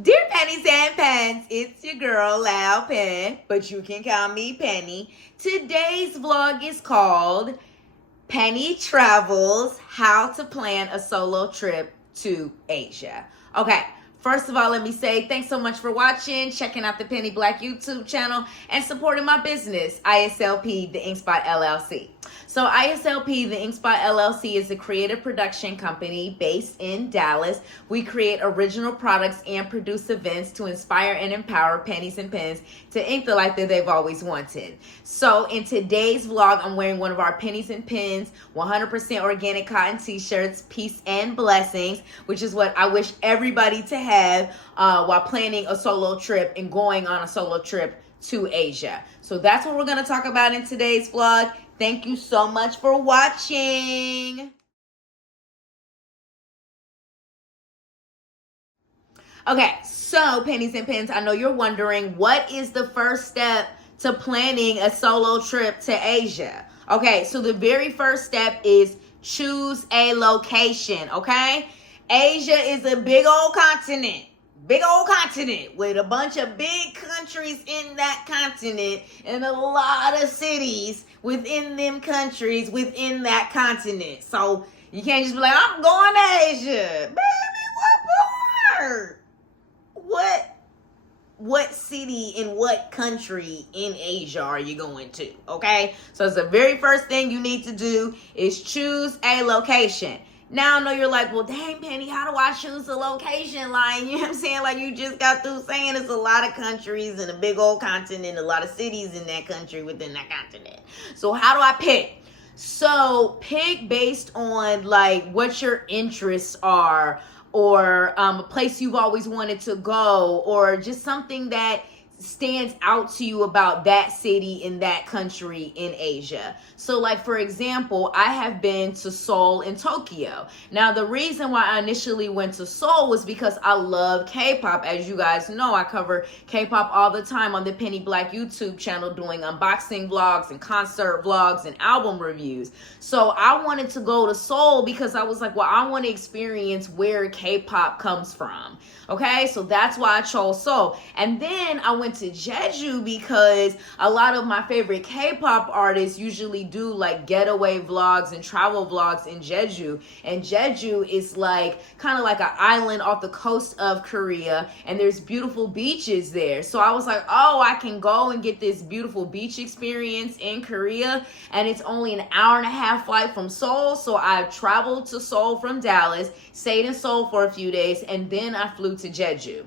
Dear Pennies and Pens, it's your girl, Loud Pen, but you can call me Penny. Today's vlog is called Penny Travels, How to Plan a Solo Trip to Asia. Okay, first of all, let me say thanks so much for watching, checking out the Penny Black YouTube channel, and supporting my business, ISLP, the Ink Spot LLC. So ISLP, the Ink Spot LLC, is a creative production company based in Dallas. We create original products and produce events to inspire and empower pennies and pens to ink the life that they've always wanted. So in today's vlog, I'm wearing one of our Pennies and Pens 100% organic cotton t-shirts, Peace and Blessings, which is what I wish everybody to have while planning a solo trip and going on a solo trip to Asia. So that's what we're going to talk about in today's vlog. Thank you so much for watching. Okay, so Pennies and Pens, I know you're wondering, what is the first step to planning a solo trip to Asia? Okay, so the very first step is choose a location, okay? Asia is a big old continent. Big old continent with a bunch of big countries in that continent and a lot of cities within them countries within that continent. So you can't just be like, I'm going to Asia. Baby, what part? What city in what country in Asia are you going to? Okay? So it's the very first thing you need to do is choose a location. Now I know you're like, well, dang, Penny, how do I choose a location? Like, you know what I'm saying? Like, you just got through saying it's a lot of countries and a big old continent, a lot of cities in that country within that continent. So how do I pick? So pick based on, like, what your interests are, or a place you've always wanted to go, or just something that stands out to you about that city in that country in Asia. So like, for example, I have been to Seoul and Tokyo. Now, the reason why I initially went to Seoul was because I love K-pop. As you guys know, I cover K-pop all the time on the Penny Black YouTube channel, doing unboxing vlogs and concert vlogs and album reviews. So I wanted to go to Seoul because I was like, well, I want to experience where K-pop comes from. Okay, so that's why I chose Seoul. And then I went to Jeju because a lot of my favorite K-pop artists usually do like getaway vlogs and travel vlogs in Jeju. And Jeju is like kind of like an island off the coast of Korea, and there's beautiful beaches there. So I was like, oh, I can go and get this beautiful beach experience in Korea, and it's only an hour-and-a-half flight from Seoul. So I traveled to Seoul from Dallas, stayed in Seoul for a few days, and then I flew to Jeju.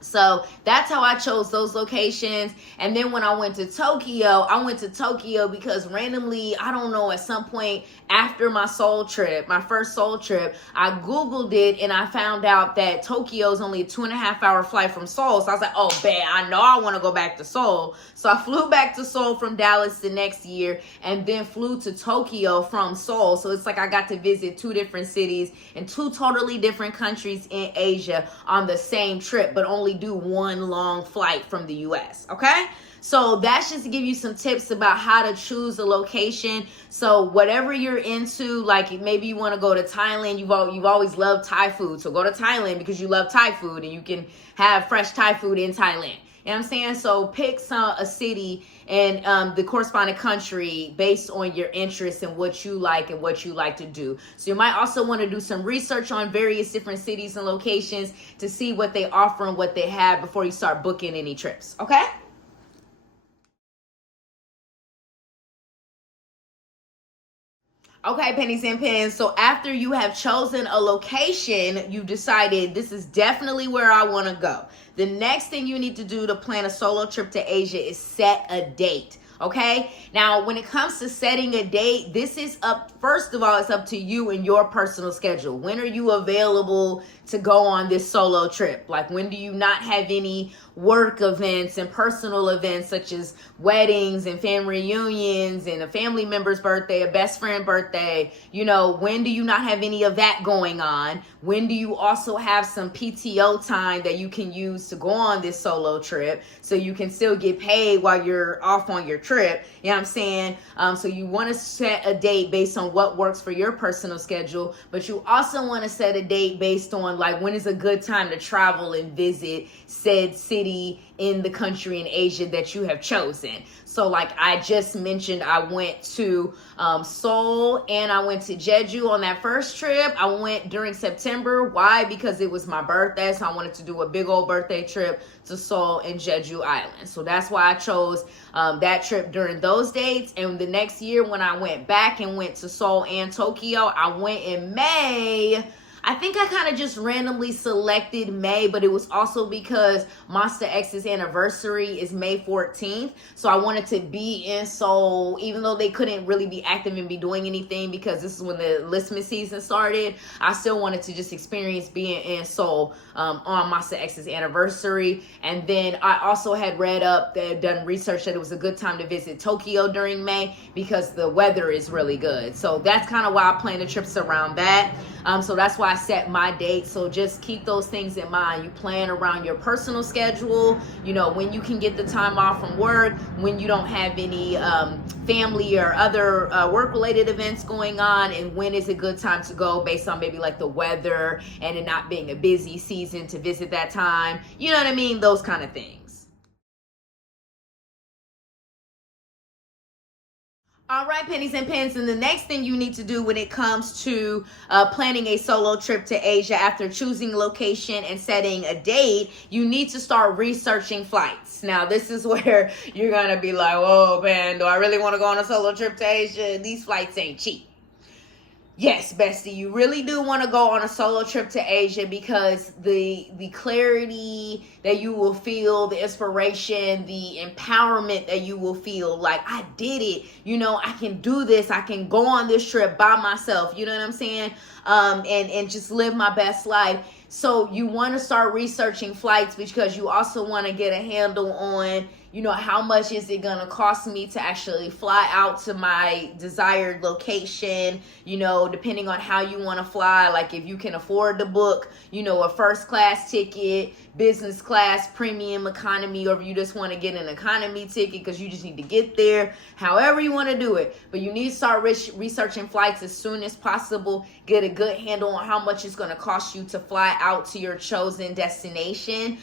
So that's how I chose those locations. And then when I went to Tokyo because randomly, I don't know, at some point after my Seoul trip, my first Seoul trip, I Googled it and I found out that Tokyo is only a 2.5-hour flight from Seoul. So I was like, oh, man, I know I want to go back to Seoul. So I flew back to Seoul from Dallas the next year and then flew to Tokyo from Seoul. So it's like I got to visit 2 different cities in 2 totally different countries in Asia on the same trip, but only do one long flight from the US. Okay, so that's just to give you some tips about how to choose a location. So whatever you're into, like maybe you want to go to Thailand, you've always loved Thai food, so go to Thailand because you love Thai food and you can have fresh Thai food in Thailand. You know what I'm saying? So pick a city and the corresponding country based on your interests and what you like and what you like to do. So you might also want to do some research on various different cities and locations to see what they offer and what they have before you start booking any trips. Okay? Okay, Pennies and Pens, so after you have chosen a location, you decided this is definitely where I want to go. The next thing you need to do to plan a solo trip to Asia is set a date. Okay, now when it comes to setting a date, this is first of all, it's up to you and your personal schedule. When are you available to go on this solo trip? Like, when do you not have any work events and personal events such as weddings and family reunions and a family member's birthday, a best friend birthday. You know, when do you not have any of that going on? When do you also have some PTO time that you can use to go on this solo trip so you can still get paid while you're off on your trip? You know what I'm saying? So you want to set a date based on what works for your personal schedule, but you also want to set a date based on like when is a good time to travel and visit said city in the country in Asia that you have chosen. So like I just mentioned, I went to Seoul and I went to Jeju on that first trip. I went during September. Why? Because it was my birthday, so I wanted to do a big old birthday trip to Seoul and Jeju Island. So that's why I chose that trip during those dates. And the next year when I went back and went to Seoul and Tokyo, I went in May. I think I kind of just randomly selected May, but it was also because Monster X's anniversary is May 14th. So I wanted to be in Seoul, even though they couldn't really be active and be doing anything because this is when the enlistment season started. I still wanted to just experience being in Seoul on Monster X's anniversary. And then I also had read up, done research that it was a good time to visit Tokyo during May because the weather is really good. So that's kind of why I plan the trips around that. So that's why I set my date. So just keep those things in mind. You plan around your personal schedule, you know, when you can get the time off from work, when you don't have any family or other work-related events going on, and when is a good time to go based on maybe like the weather and it not being a busy season to visit that time. You know what I mean? Those kind of things. All right, pennies and pens. And the next thing you need to do when it comes to planning a solo trip to Asia after choosing location and setting a date, you need to start researching flights. Now, this is where you're going to be like, oh, man, do I really want to go on a solo trip to Asia? These flights ain't cheap. Yes, bestie, you really do want to go on a solo trip to Asia because the clarity that you will feel, the inspiration, the empowerment that you will feel, like I did it, you know, I can do this, I can go on this trip by myself, you know what I'm saying? And just live my best life. So you want to start researching flights because you also want to get a handle on, you know, how much is it going to cost me to actually fly out to my desired location, you know, depending on how you want to fly. Like if you can afford to book, you know, a first class ticket, business class, premium economy, or if you just want to get an economy ticket because you just need to get there, however you want to do it. But you need to start researching flights as soon as possible. Get a good handle on how much it's going to cost you to fly out to your chosen destination.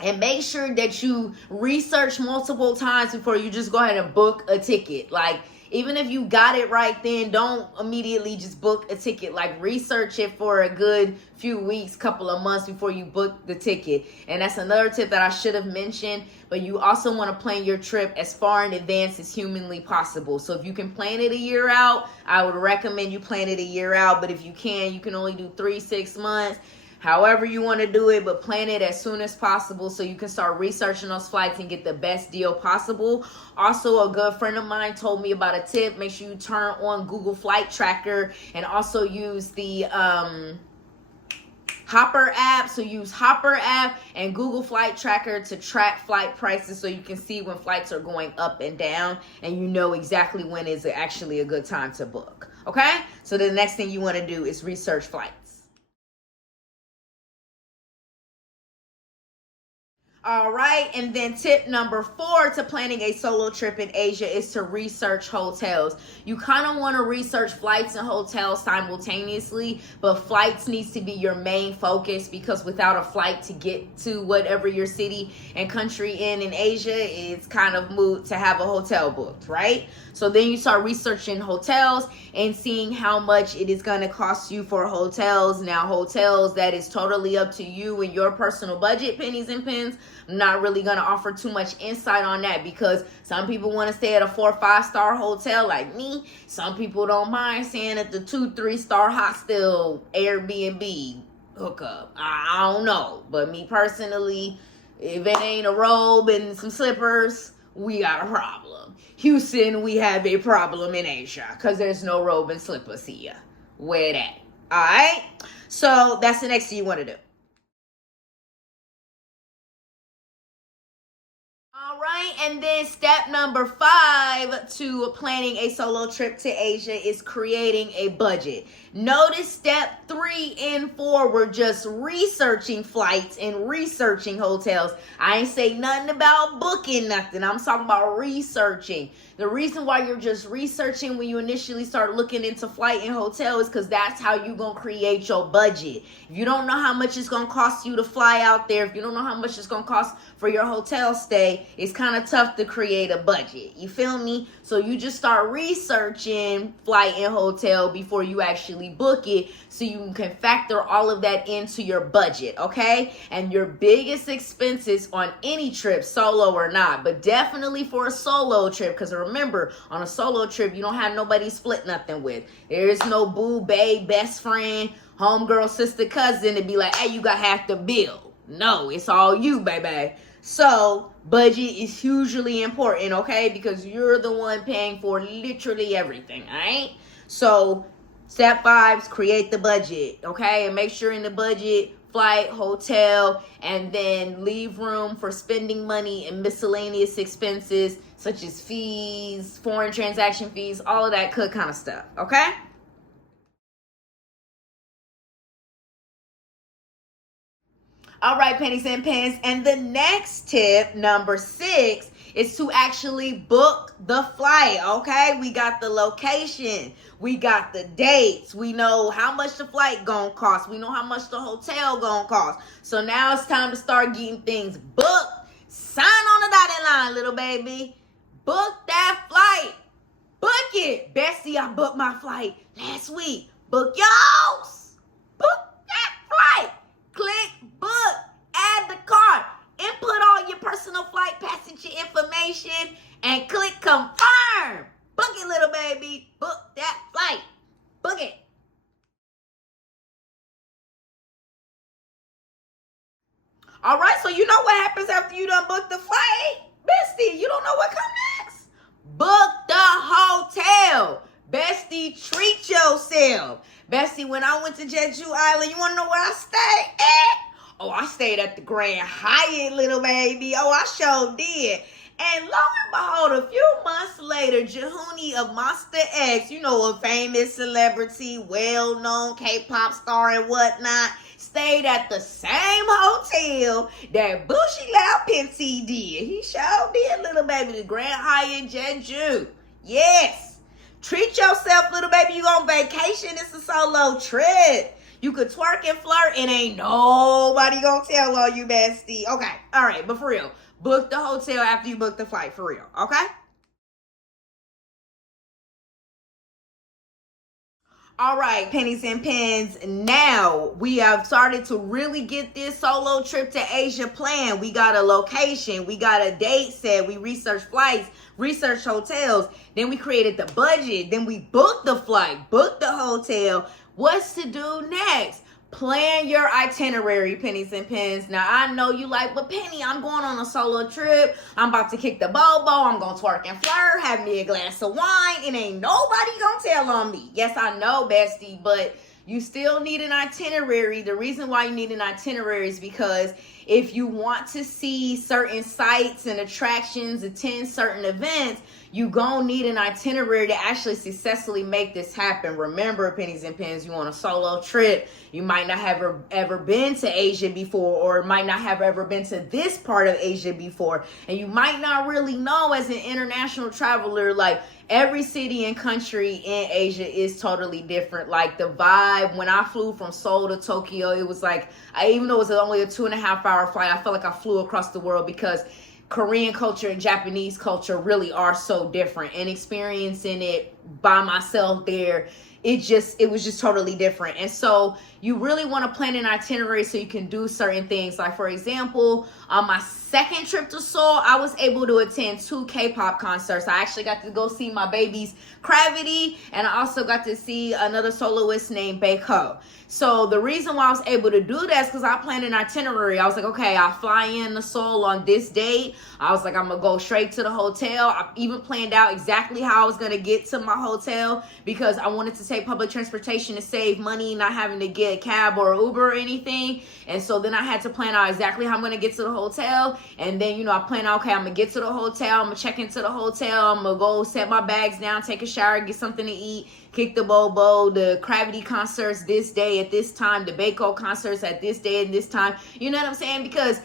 And make sure that you research multiple times before you just go ahead and book a ticket. Like, even if you got it right then, don't immediately just book a ticket. Like, research it for a good few weeks, couple of months before you book the ticket. And that's another tip that I should have mentioned. But you also want to plan your trip as far in advance as humanly possible. So if you can plan it a year out, I would recommend you plan it a year out. But if you can only do 3-6 months. However you want to do it, but plan it as soon as possible so you can start researching those flights and get the best deal possible. Also, a good friend of mine told me about a tip. Make sure you turn on Google Flight Tracker and also use the Hopper app. So use Hopper app and Google Flight Tracker to track flight prices so you can see when flights are going up and down and you know exactly when is actually a good time to book. Okay? So the next thing you want to do is research flights. All right, and then tip number 4 to planning a solo trip in Asia is to research hotels. You kind of want to research flights and hotels simultaneously, but flights needs to be your main focus because without a flight to get to whatever your city and country in Asia, it's kind of moot to have a hotel booked, right? So then you start researching hotels and seeing how much it is going to cost you for hotels. Now, hotels, that is totally up to you and your personal budget, pennies and pens. I'm not really going to offer too much insight on that because some people want to stay at a 4-5 star hotel like me. Some people don't mind staying at the 2-3 star hostel Airbnb hookup. I don't know. But me personally, if it ain't a robe and some slippers, we got a problem. Houston, we have a problem in Asia because there's no robe and slippers here. Where that? All right? So that's the next thing you want to do. right, and then step number 5 to planning a solo trip to Asia is creating a budget. Notice step 3 and 4 were just researching flights and researching hotels. I ain't say nothing about booking nothing. I'm talking about researching. The reason why you're just researching when you initially start looking into flight and hotel is because that's how you're going to create your budget. If you don't know how much it's going to cost you to fly out there, if you don't know how much it's going to cost for your hotel stay, it's kind of tough to create a budget. You feel me? So you just start researching flight and hotel before you actually book it, so you can factor all of that into your budget, okay? And your biggest expenses on any trip, solo or not, but definitely for a solo trip, because remember, on a solo trip, you don't have nobody split nothing with. There is no boo, babe, best friend, homegirl, sister, cousin to be like, hey, you got half the bill. No, it's all you, baby. So budget is hugely important, okay? Because you're the one paying for literally everything, all right? So step 5 is create the budget, okay? And make sure in the budget, flight, hotel, and then leave room for spending money and miscellaneous expenses such as fees, foreign transaction fees, all of that good kind of stuff, okay? All right, pennies and pens. And the next tip, number 6, is to actually book the flight, okay? We got the location. We got the dates. We know how much the flight gonna cost. We know how much the hotel gonna cost. So now it's time to start getting things booked. Sign on the dotted line, little baby. Book that flight. Book it. Bestie, I booked my flight last week. Book yours. Book that flight. Click book, add the cart, input all your personal flight passenger information, and click confirm. Book it, little baby. Book that flight. Book it. All right, so you know what happens after you done book the flight? Bestie, you don't know what comes next? Book the hotel. Bestie, treat yourself. Bestie, when I went to Jeju Island, you want to know where I stayed at? Oh, I stayed at the Grand Hyatt, little baby. Oh, I sure did. And lo and behold, a few months later, Jehuni of Monster X, you know, a famous celebrity, well-known K-pop star and whatnot, stayed at the same hotel that Bushy Loud Pensy did. He sure did, little baby. The Grand Hyatt Jeju. Yes. Treat yourself, little baby. You on vacation. It's a solo trip. You could twerk and flirt and ain't nobody gonna tell on you, bestie. Okay, all right, but for real, book the hotel after you book the flight, for real, okay? All right, pennies and pens. Now we have started to really get this solo trip to Asia planned. We got a location, we got a date set, we researched flights, researched hotels, then we created the budget, then we booked the flight, booked the hotel. What's to do next? Plan your itinerary, pennies and pens. Now, I know you like, but Penny, I'm going on a solo trip. I'm about to kick the bobo. I'm going to twerk and flirt, have me a glass of wine, and ain't nobody going to tell on me. Yes, I know, bestie, but you still need an itinerary. The reason why you need an itinerary is because if you want to see certain sites and attractions, attend certain events, you gonna need an itinerary to actually successfully make this happen. Remember, pennies and pens, you on a solo trip. You might not have ever been to Asia before, or might not have ever been to this part of Asia before. And you might not really know, as an international traveler, like every city and country in Asia is totally different. Like the vibe, when I flew from Seoul to Tokyo, it was like, even though it was only a 2.5-hour flight, I felt like I flew across the world, because Korean culture and Japanese culture really are so different, and experiencing it by myself there, it was just totally different. And so you really want to plan an itinerary so you can do certain things. Like, for example, on my second trip to Seoul, I was able to attend 2 K-pop concerts. I actually got to go see my baby's Gravity, and I also got to see another soloist named Baekho. So the reason why I was able to do that is because I planned an itinerary. I was like, okay, I fly in to Seoul on this date. I was like, I'm going to go straight to the hotel. I even planned out exactly how I was going to get to my hotel, because I wanted to take take public transportation to save money, not having to get a cab or Uber or anything. And so then I had to plan out exactly how I'm going to get to the hotel. And then, you know, I plan out, okay, I'm going to get to the hotel. I'm going to check into the hotel. I'm going to go set my bags down, take a shower, get something to eat, kick the bobo, the Gravity concerts this day at this time, the Baco concerts at this day and this time. You know what I'm saying? Because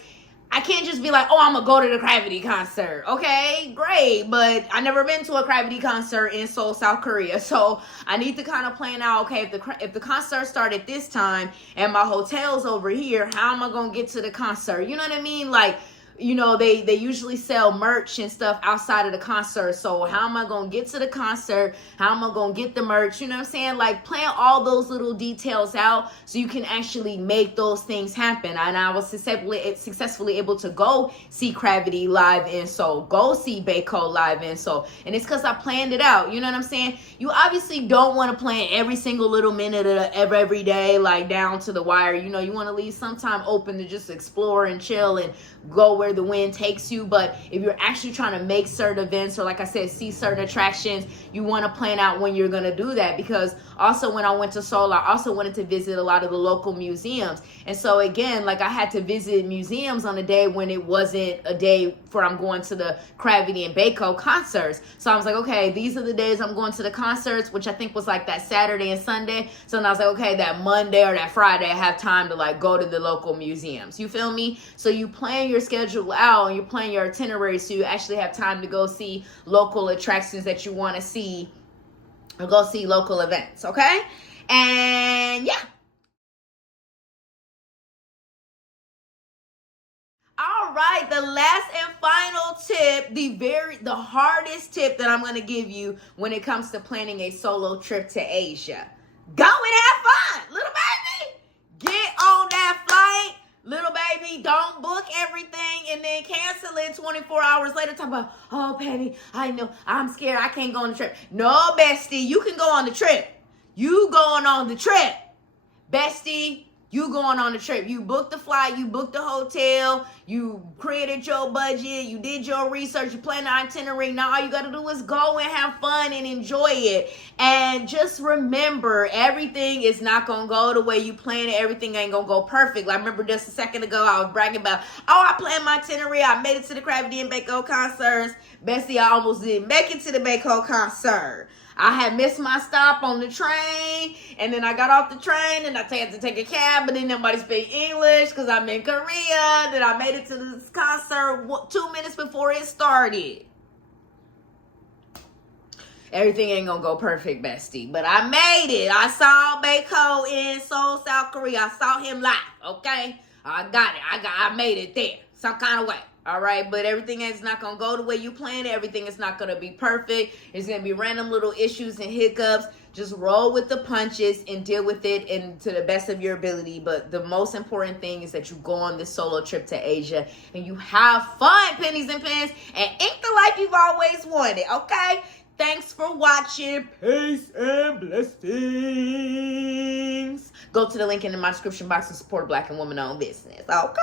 I can't just be like, oh, I'm going to go to the Gravity concert. Okay, great. But I never been to a Gravity concert in Seoul, South Korea. So I need to kind of plan out, okay, if the concert started this time and my hotel's over here, how am I going to get to the concert? You know what I mean? Like, you know, they usually sell merch and stuff outside of the concert. So how am I going to get to the concert? How am I going to get the merch? You know what I'm saying? Like, plan all those little details out so you can actually make those things happen. And I was successfully able to go see Gravity live in Seoul, go see Baco live in Seoul. And it's because I planned it out. You know what I'm saying? You obviously don't want to plan every single little minute of every day, like down to the wire. You know, you want to leave some time open to just explore and chill and go where the wind takes you. But if you're actually trying to make certain events, or like I said, see certain attractions, you want to plan out when you're going to do that. Because also when I went to Seoul, I also wanted to visit a lot of the local museums. And so again, like I had to visit museums on a day when it wasn't a day for I'm going to the Gravity and Baco concerts. So I was like, okay, these are the days I'm going to the concerts, which I think was like that Saturday and Sunday. So then I was like, okay, that Monday or that Friday, I have time to like go to the local museums. You feel me? So you plan your schedule out and you plan your itinerary so you actually have time to go see local attractions that you want to see, or go see local events. Okay? And yeah. All right, the last and final tip, the hardest tip that I'm going to give you when it comes to planning a solo trip to Asia. Go and have fun, little baby. Get on that flight. Little baby, don't book everything and then cancel it 24 hours later. Talk about, oh, Penny, I know, I'm scared. I can't go on the trip. No, bestie, you can go on the trip. You going on the trip. Bestie, you going on the trip. You booked the flight. You booked the hotel. You created your budget. You did your research. You planned the itinerary. Now all you got to do is go and have fun and enjoy it. And just remember, everything is not going to go the way you plan it. Everything ain't going to go perfect. Like, I remember just a second ago, I was bragging about, oh, I planned my itinerary. I made it to the Gravity and Baco concerts. Bestie, I almost didn't make it to the Baco concert. I had missed my stop on the train, and then I got off the train, and I had to take a cab, but then nobody speak English because I'm in Korea. Then I made it to this concert 2 minutes before it started. Everything ain't gonna go perfect, bestie, but I made it. I saw Baco in Seoul, South Korea. I saw him live, okay? I got it. I made it there some kind of way. All right, but everything is not going to go the way you plan it. Everything is not going to be perfect. There's going to be random little issues and hiccups. Just roll with the punches and deal with it and to the best of your ability. But the most important thing is that you go on this solo trip to Asia and you have fun, pennies and pens, and ink the life you've always wanted, okay? Thanks for watching. Peace and blessings. Go to the link in my description box to support Black and woman-owned business, okay?